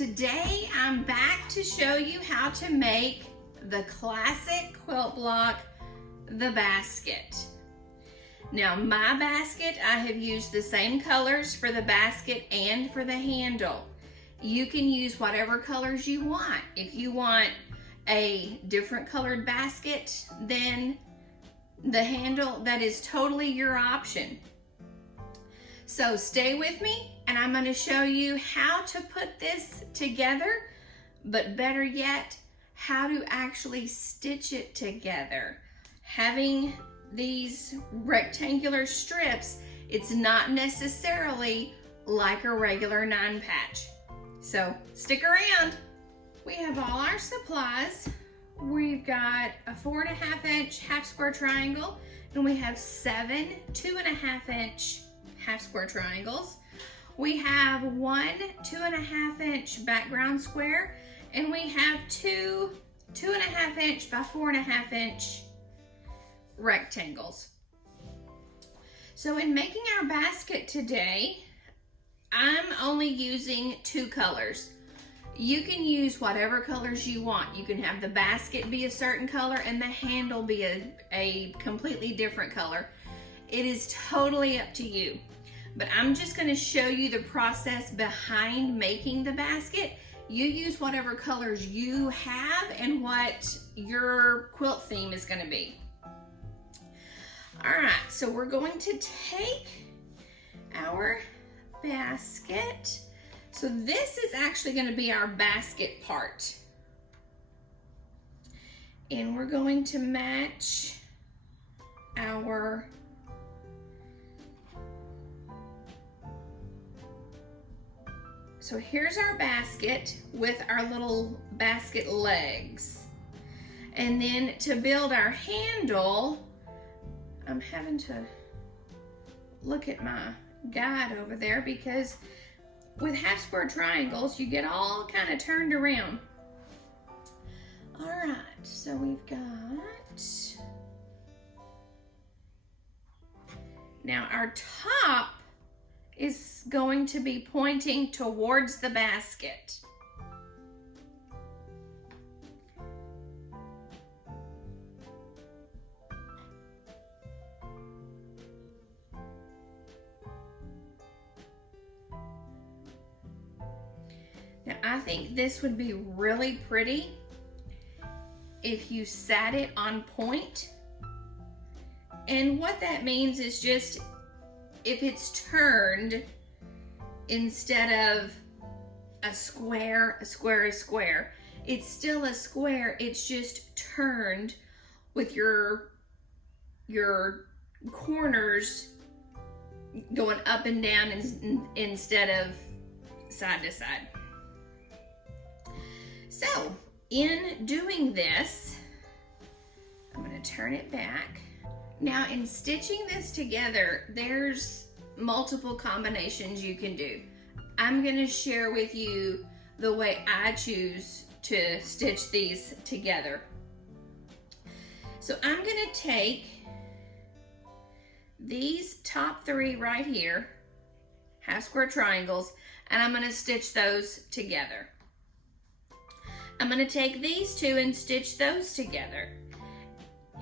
Today I'm back to show you how to make the Classic Quilt Block, the basket. Now my basket, I have used the same colors for the basket and for the handle. You can use whatever colors you want. If you want a different colored basket than the handle, that is totally your option. So stay with me and I'm going to show you how to put this together, but better yet, how to actually stitch it together. Having these rectangular strips, it's not necessarily like a regular 9-patch. So stick around. We have all our supplies. We've got a 4.5-inch half square triangle, and we have 7 2.5-inch half square triangles. We have 1 2.5-inch background square, and we have 2 2.5-inch by 4.5-inch rectangles. So in making our basket today, I'm only using 2 colors. You can use whatever colors you want. You can have the basket be a certain color and the handle be a completely different color. It is totally up to you. But I'm just going to show you the process behind making the basket. You use whatever colors you have and what your quilt theme is going to be. All right, so we're going to take our basket. So this is actually going to be our basket part. And we're going to match our So here's our basket with our little basket legs. And then to build our handle, I'm having to look at my guide over there because with half square triangles, you get all kind of turned around. All right, so we've got, now our top is going to be pointing towards the basket. Now I think this would be really pretty if you sat it on point. And what that means is just if it's turned, instead of a square, a square is square. It's still a square, it's just turned with your corners going up and down instead of side to side. So in doing this, I'm going to turn it back. Now in stitching this together, there's multiple combinations you can do. I'm going to share with you the way I choose to stitch these together. So I'm going to take these top 3 right here, half square triangles, and I'm going to stitch those together. I'm going to take these 2 and stitch those together.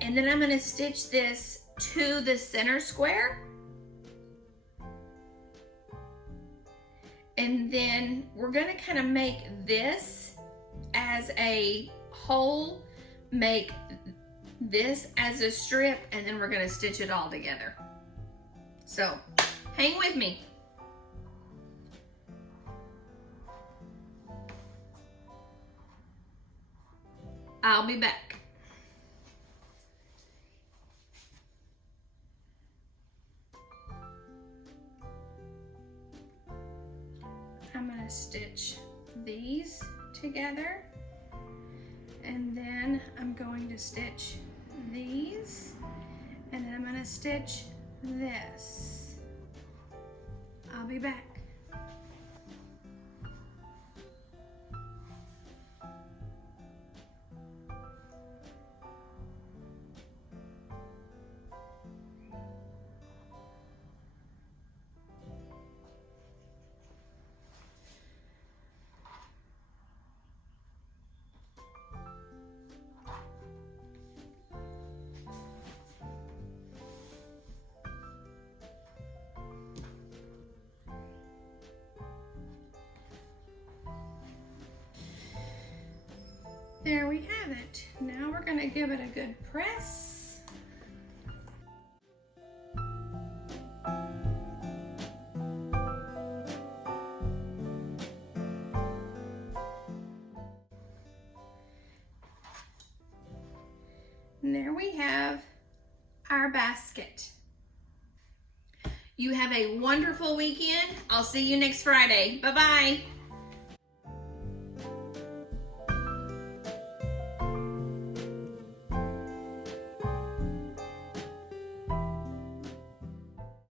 And then I'm going to stitch this to the center square. And then we're going to kind of make this as a hole, make this as a strip, and then we're going to stitch it all together. So hang with me. I'll be back. I'm going to stitch these together, and then I'm going to stitch these, and then I'm going to stitch this. I'll be back. There we have it. Now we're gonna give it a good press. And there we have our basket. You have a wonderful weekend. I'll see you next Friday. Bye-bye.